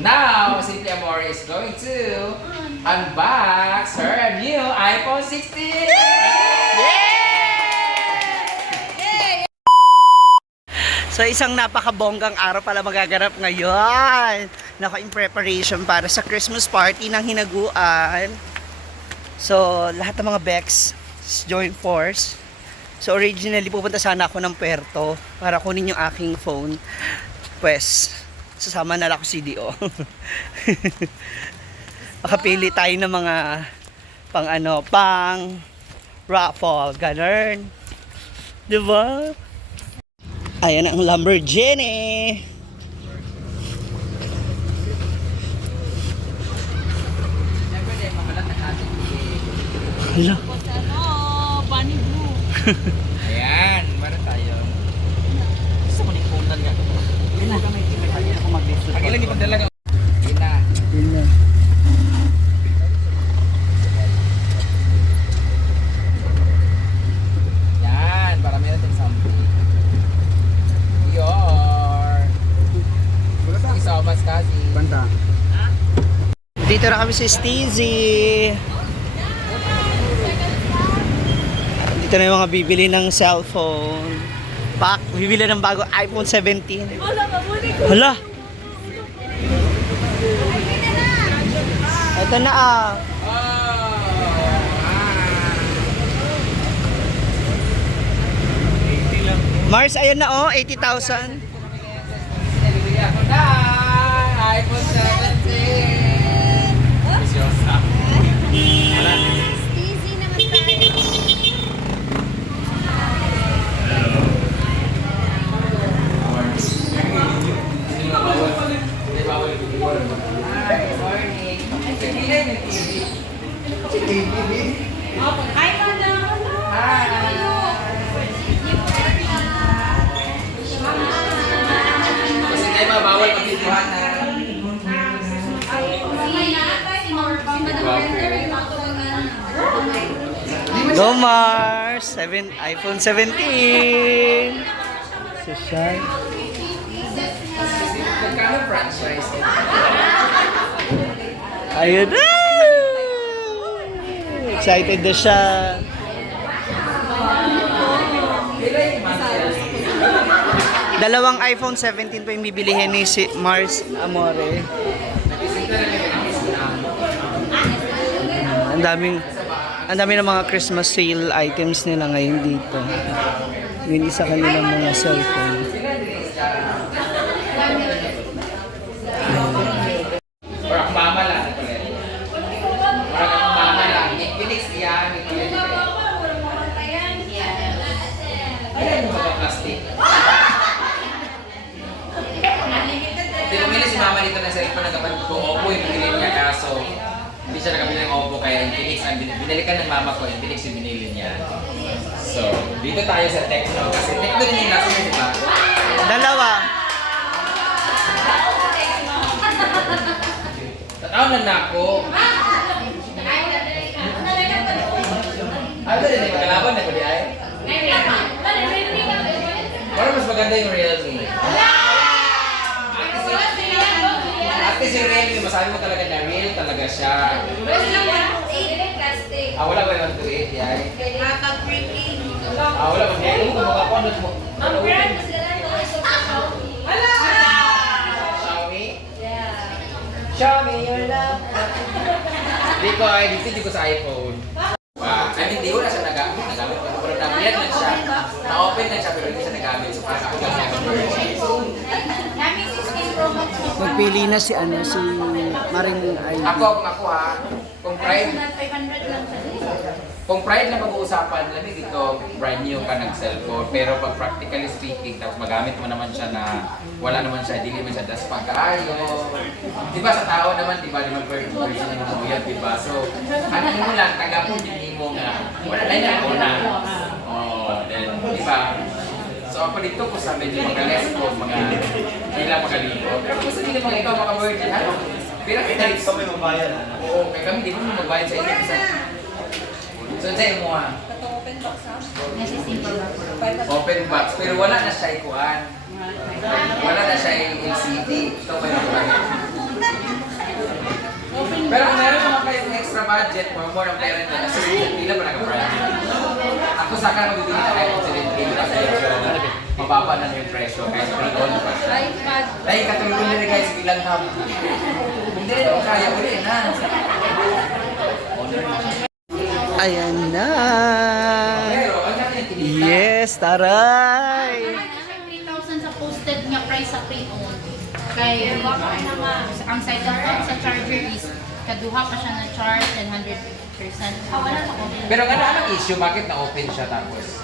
Now, Simply Amore is going to unbox her new iPhone 16! So isang napakabonggang araw pala magaganap ngayon. Nako, in preparation para sa Christmas party ng hinaguan. So lahat ng mga Bex join force. So originally pupunta sana ako ng Puerto para kunin yung aking phone. Pues sasama na lang ako CDO. Makapili tayo ng mga pang raffle, ganun. Diba? Ayan ang Lamborghini. Hala. Bunny blue. Ayan, meron tayo. Gusto ko nagpuntan nga. Yun na. Hindi ako mag-visit. Ang ilan ipagdala nga. Yun na. Yun na. Yan, para meron din something. Isa mas kasi. Banda. Dito na kami sa Steezy. Dito na yung mga bibili ng cellphone. Bibili ng bago iPhone 17. Hala! Ito na ah. Mars, ayan na oh, 80,000. Ako na! iPhone 17! Steezy naman tayo. Hi, madam. Kasi tayo mabawal mag-ituhan na. Go Mars! iPhone 17! Social. Magkano franchise? Ayun na! Excited na siya. Dalawang iPhone 17 pa yung bibilihin ni si Mars Amore. Ang daming ng mga Christmas sale items nila ngayon dito. Yun isa kanilang mga cellphone. Or ang mama lang. Or ang mama lang. Phoenix yan. Ayan yung mga plastic. Pinumili si mama dito ng cellphone na kapag kung Oppo yung pinili niya kaso hindi siya nakabili ng Oppo kaya yung Phoenix ang binalikan ng mama ko yung Phoenix yung binili niya. So, dito tayo sa Tecno kasi Tecno din yung last year, di ba? Dalawa. Tataw na ako. Ano din yung kalaban na ko di ay? Parang mas maganda yung Realme. Ate si Realme, masabi mo talaga na real talaga siya. Wala ba yung 128 yan? Wala ba yung mga kondot mo? Xiaomi? Xiaomi, your love. Hindi ko ay, dito ko sa iPhone. I mean, di ko na siya nagamit. Pero na-clear lang siya. Na-open lang siya pero hindi siya nagamit. So parang ako lang Magpili na si Maring ay. Ako ha. Kung pride na pag-uusapan, lamig dito, brand new ka ng cellphone. Pero pag practically speaking, tapos magamit mo naman siya na wala naman siya, hindi naman siya das pagkaayo. Diba sa tao naman, diba, di mag-version mo yan, diba? So, ano mo lang, tagapon din mo nga. Wala na yan, una. Then, diba? So ako dito ko sa medyo mga less ko, mga ilang makalibo. Pero kung gusto nila mga ikaw maka-virgin, ano? Pero kita dito kami magbayad. Oo, kaya kami di mo magbayad sa inyo. So, sa'yo mo ha? Open box. Pero wala na siya ikuan. Wala na siya yung LCD. Ito may magbayad. budget, more ang pera niya. Kasi pila pa naka-brand new. Ako sa akin, magbibili na iPhone 17 kasi mababa na yung presyo. Kaya pre-on pa siya. Dahil katulong nila guys, bilang hub. Kung di rin kaya, uli na. Ayan na. Pero, ang natin tinita. Yes, taray. 3,000 sa posted niya price sa pre-owned. Kaya ang side up sa charger is kaduha pa siya na charge and 100%. Wala pa ko. Pero nga anong issue, bakit na-open siya tapos?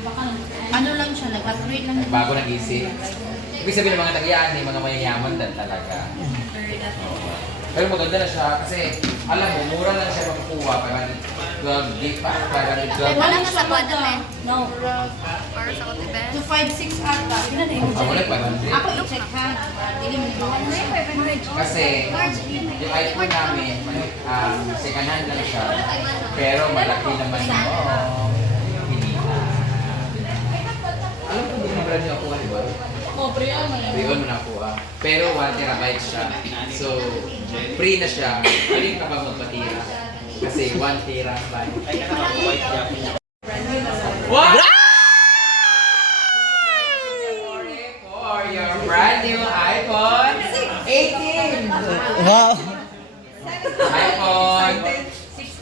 Baka ano lang siya, nag-upgrade lang. Bago nag-isip. Ibig sabihin ng mga tagiyan, mga mayayaman din talaga. Pero maganda na siya kasi alam mo, mura lang siya makukuha. Parang 12 gig pa. Parang 12. Wala na sa kwadro eh. No. Or sa Cotibe. 256 ata. Ako ulit, 500. Ako i-check ha. Dili mo ni Kasi yung iPhone namin, second hand lang siya. Pero malaki naman yung hinita. Alam ko, hindi na brand new ako, di ba? Oh, pre-owned mo yan. Pre-on mo na ako Pero 1 terabyte siya. So, free na siya. Pwede ka pa magpatira. Kasi 1 terabyte. What? For your brand new iPhone 18! Wow.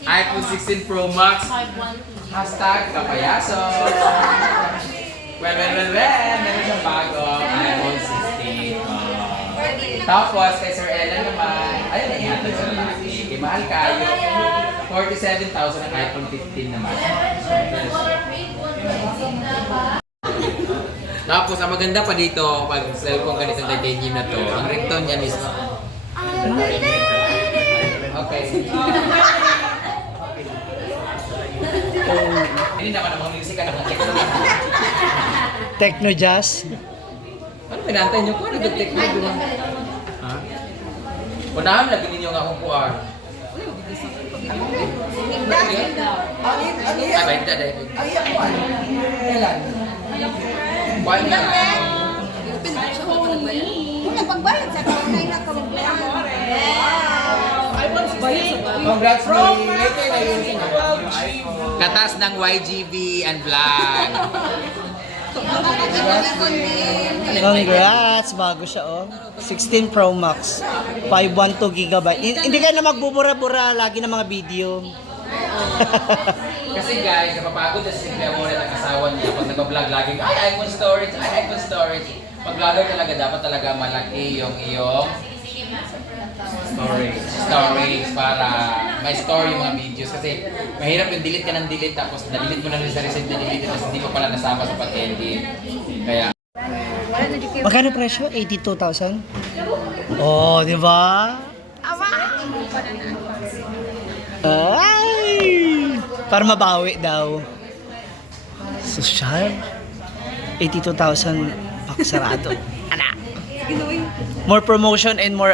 iPhone 16 Pro Max. 512. Hashtag kapayaso. Well. Meron siyang bago. iPhone 16. Tapos, kay Sir Ella naman, ayun na ihatid sa lalaki. Kay mahal kayo. 47,000 ang iPhone 15 naman. Tapos, ang maganda pa dito, pag cellphone ganitong titanium na to, ang ringtone niya mismo. Okay. Hindi naman ang mga music ka naman. Techno Jazz. Ano pinantay niyo ko? Nag-techno doon. Ha? Unahan, lagi ninyo nga akong kuwar. Ay, baik dah dah. Kuwan niya. Kung nagpagbayad sa kanay na Congrats, Katas ng YGV and vlog. Congrats, bago siya oh. 16 Pro Max, 512 GB. Hindi kayo na magbubura-bura lagi ng mga video. Kasi guys, napapagod na si Simple Amore ng asawa niya pag nag-vlog lagi, ay iPhone storage, ay iPhone storage. Pag vlogger talaga, dapat talaga malaki yung iyong storage para may story yung mga videos. Kasi mahirap yung delete ka ng delete tapos na-delete mo na rin sa recent na delete tapos hindi ko pala nasama sa pag-edit. Kaya, Magkano presyo? 82,000? Oh, di ba? Ay! Para mabawi daw. Social? 82,000 paksarado. Anak! More promotion and more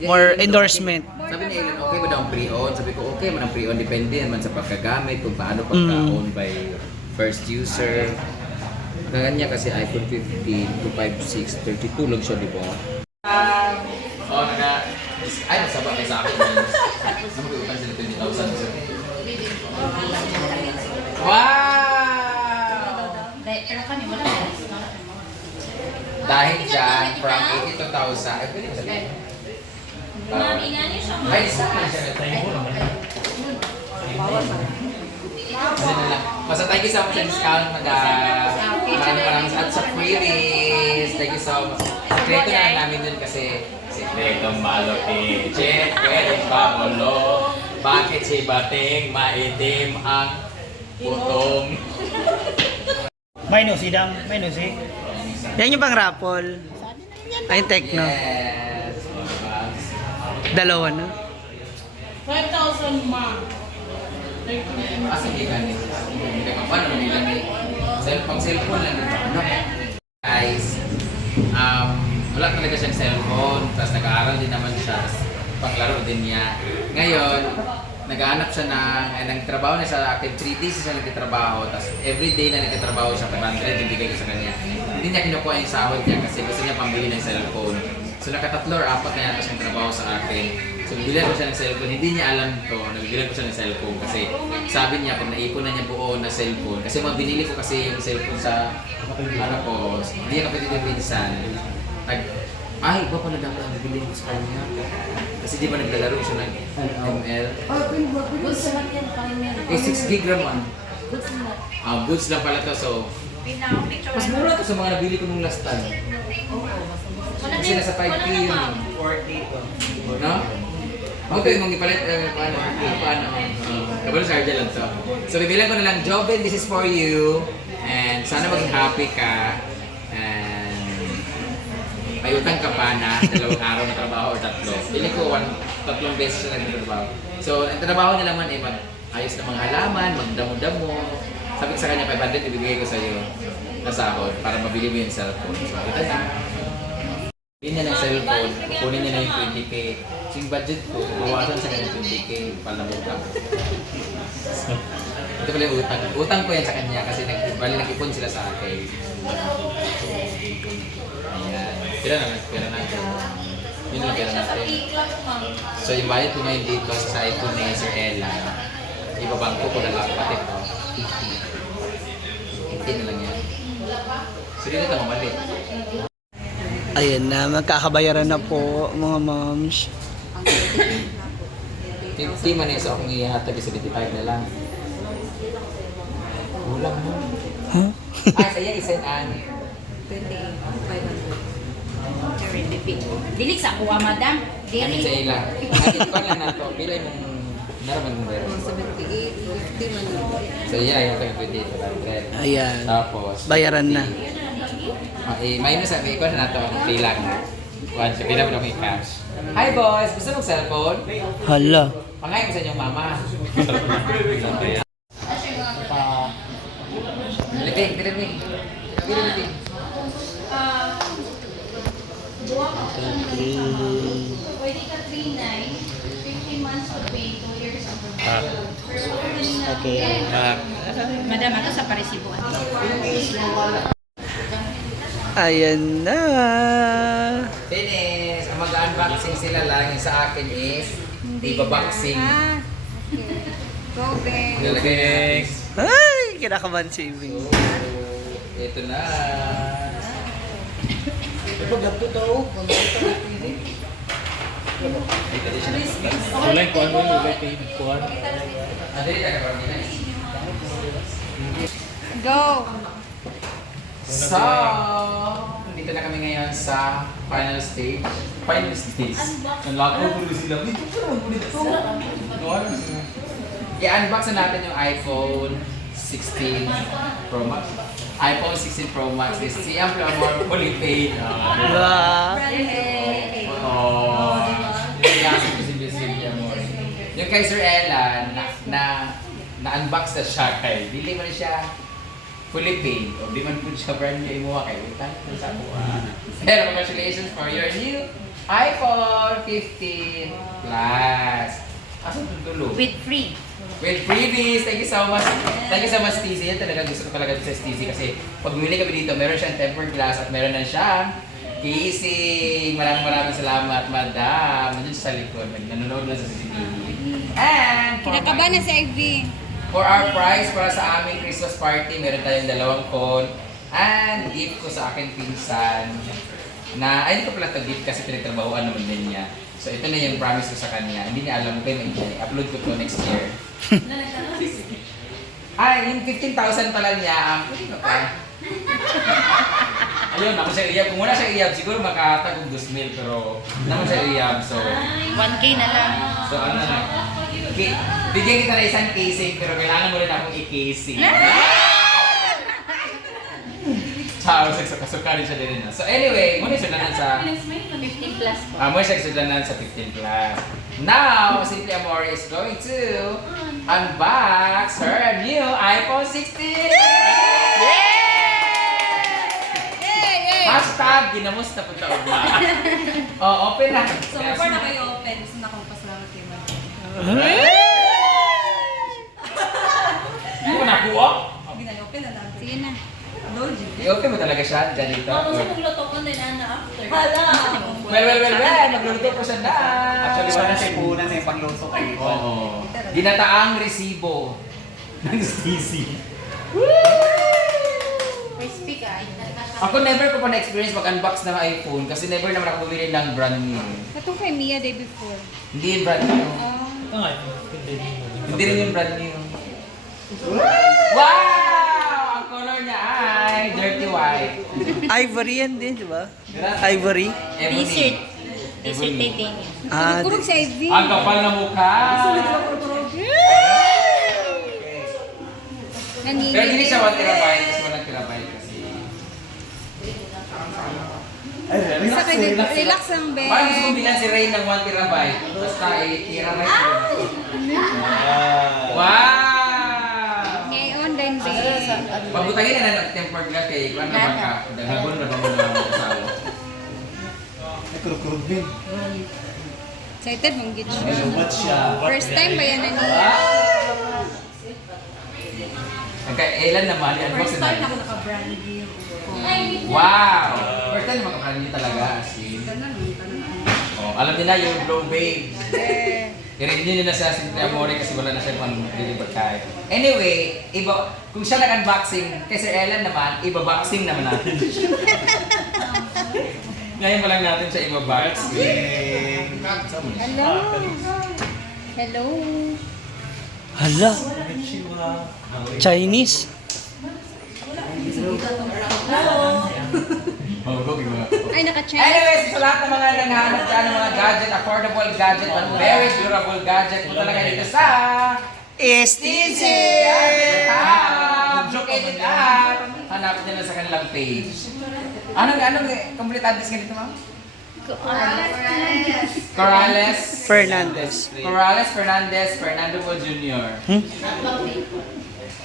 more endorsement. sabi ni Ellen, okay ba daw ang pre-owned? Sabi ko, okay man ang pre-owned. Depende naman sa pagkagamit, kung paano pagka-owned by first user. Kanya kasi iPhone 15, 256, 32 lang siya, di ba? Ay, nasaba kayo sa akin. Namag-iupan sila 20,000. Wow! Pero kami wala na. Dahil dyan, from 82,000, ay pwede ba sabihin? Ay, isa lang siya na tayo. Basta thank you so much sa discount, maraming at sa freebies. Thank you so much. Sekreto na lang namin dun kasi sekretong malupit. Jet, pwede pamulo. Bakit si Bating maitim ang putong? May nusi dang, may nusi. Yan yung pang raffle. Ay, Techno. Yes. Dalawa na. 5,000 ma. Kasi hindi ka nito. Paano mo nila pang cellphone lang dito. No? Guys, wala talaga siyang cellphone. Tapos nag-aaral din naman siya. Panglaro din niya. Ngayon, nag-aanap siya ng trabaho na sa akin. 3 days siya nagtitrabaho. Tapos everyday na nagtitrabaho siya. 500 ibigay ko sa kanya. Hindi niya kinukuha yung sahod niya kasi gusto niya pambili ng cellphone. So nakatatlo or apat na yata siyang trabaho sa akin. So bibilan ko siya ng cellphone. Hindi niya alam to. Nabibilan ko siya ng cellphone kasi sabi niya pag naipon na niya buo na cellphone. Kasi binili ko kasi yung cellphone sa ano ko, hindi niya kapatid yung pinsan. Ay, iba pala dapat ang bibili ko sa kanya. Kasi di ba naglalaro siya ng ML? Goods naman yan, pang-email. Eh, 6 gig naman. Goods naman. Goods lang pala to. So, mas mura to sa mga nabili ko nung last time. Kasi nasa 5K yun. 40 to. No? Okay, mong ipalit, paano? Kabalo sa Arja lang to. So, bibilang ko na lang, Joven, this is for you. And sana maging happy ka. And may utang ka pa na 2 araw na trabaho or 3. Pili ko 3 beses siya nagtatrabaho. So, ang trabaho niya naman ay mag-ayos ng mga halaman, magdamo-damo. Sabi ko sa kanya, 500 ibibigay ko sa iyo na sahod para mabili mo yung cellphone. So, ito na. Hindi niya ng cellphone, kunin niya na yung 20K. So, yung budget ko, bawasan sa kanya 20K para na utang. Ito pala yung utang. Utang ko yan sa kanya kasi nag-ipon sila sa akin. Ayan. Pira natin. Yun lang pera natin. So, yung bayad ko ngayon dito sa iPhone ni Sir Ella, ibabangko ko na lang pati ito. 15 na lang yan. So, dito ito mamalit. Ayan na, magkakabayaran na po mga moms. 50 man so akong ihatag 75 na lang. Kulang mo. Huh? Saya isend an. 28,500. Dilik sa kuha, madam. Kami sa ila. Nakit ko lang na to. Bilay mong naraman mo meron. 78, 50 man lang. So yung kami 28,500. Ayan. Tapos Bayaran na. Minus sabi ko na nato ang pilang. Once pila mo na may cash. Hi boys, gusto mong cellphone? Hala. Pangayin mo sa inyong mama. Liping, liping. Liping. Pwede ka 3,900, 15 months to pay, 2 years of Okay. Madam, ako sa parisibo. Ayan na. Finish! Ang mag-unboxing sila lang. Yung sa akin is iba-boxing. Go, babe. Lalagay Ay, kinakabahan si Ivy. So, ito na. Pagkakto to. Ulay ko ano yung ulay kay Kuan. Andali ka ka Go. So, dito na kami ngayon sa final stage. Final stage. Ang lako po sila. Dito po naman po dito. I-unbox na natin yung iPhone 16 Pro Max. iPhone 16 Pro Max is siyempre more fully paid. Wow. Oh, yung kay Sir Ella, na-unbox na siya kay. Dili man siya fully paid. O di man po siya brand new imuha kay. Wait sa buwan. Pero congratulations for your new iPhone 15 Plus. Asan itong tulo? With free. With freebies! Thank you so much. Thank you so much, TC. Yan talaga gusto ko talaga sa TC kasi pag bumili kami dito, meron siyang tempered glass at meron na siyang casing. Maraming salamat, madam. Nandiyan siya sa likod. Nanonood lang sa CCTV. And Kinakabahan na si Ivy. for our prize para sa aming Christmas party, meron tayong 2 phone and gift ko sa aking pinsan na, ay hindi ko pala ito gift kasi tinitrabahoan naman din niya. So ito na yung promise ko sa kanya. Hindi niya alam ko yung upload ko to next year. Ay, yung 15,000 pala niya, pwede na pa. Ayun, ako siya iyab. Kung wala siya iyab, siguro makatagong 2,000 pero naman siya iyab. So, 1K na lang. so ano na. Bigyan kita na isang casing pero kailangan mo rin akong i-casing. Ciao, kasukarin siya din na. So anyway, muna sudanan sa 15 plus po. muna siya sudanan sa 15 plus. Now, Simply Amore is going to unbox her new iPhone 16! Hashtag ginamos na punta ugma. Oh, open na. So, before na kayo open, gusto na akong pasalamat kay Ma'am. Hindi mo nakuha? Hindi na open na lang. Sige na. I-open mo talaga siya dyan dito. magluto ko din after. Well, nagluluto po siya na. Actually, wala siya punan eh, pangluto kayo. Oo. Ginataang resibo ng Stacy. Crispy ka. Ako never ko pa na-experience mag-unbox ng iPhone kasi never naman ako bumili ng brand new. Itong kay Mia day before. Hindi yung brand new. Ito nga, Hindi rin yung brand new. Wow! Ang color niya ay dirty white. Ivory yan din, di ba? Grabe. Ivory. Ebony. Dessert Ebony. titanium. Ah, Kurog si Ivy. Ang kapal na mukha. Pero hindi siya 1 terabyte kasi 1 terabyte kasi. Sa kay relax lang, be. Parang gusto kong bilang si Ray ng 1 terabyte. Basta i-terabyte ko. Wow! Ngayon din, be. Pabutagin na ng tempered glass kay Kwan na baka. Daghagon na ba mo na mga asawa? Ay, kurog-kurog din. Excited mong gid Ay, siya. lumat siya. First time ba yan na niya? Kailan naman? I-unbox First na time natin. ako naka-brand new. Wow! First time makakaroon niyo talaga. As in. Oh, alam niyo na yung Blow Babe. I-review niyo na sa Cynthia Amore kasi wala na siya pang-deliver tayo. Anyway, iba, kung siya nag-unboxing, kay Sir Ellen naman, iba-boxing naman natin. Ngayon pa lang natin siya iba-boxing. Hello. Hello. hala. Chinese. Oh, go, go. Ay, naka-check. Anyways, sa lahat ng mga nanghahanap dyan ng mga gadget, affordable gadget, but very durable gadget, punta lang kayo dito sa STC! Located at hanapin nila sa kanilang page. Anong complete address nga dito, ma'am? Corrales Fernandez Fernando Po Jr.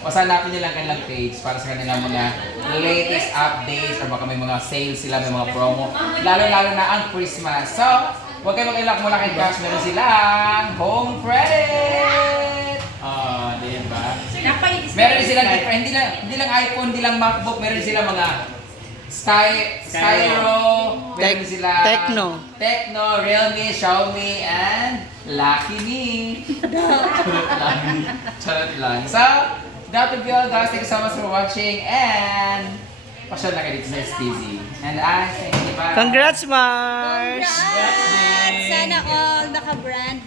Hanapin nila ang kanilang page para sa kanilang mga latest updates or baka may mga sales sila, may mga promo. Lalo-lalo na ang Christmas. So, huwag kayo mag-ilak mula kay Cash. Meron silang home credit! Di ba? Meron din silang different, hindi lang iPhone, hindi lang MacBook, meron din silang mga Skyro, meron sila Tecno, Realme, Xiaomi, and Lucky Me. Charot lang. So, that would be all guys. Thank you so much for watching and pasyal na kayo dito sa STZ. And I thank you. Bye. Congrats, Mars! Congrats! Sana all naka-brand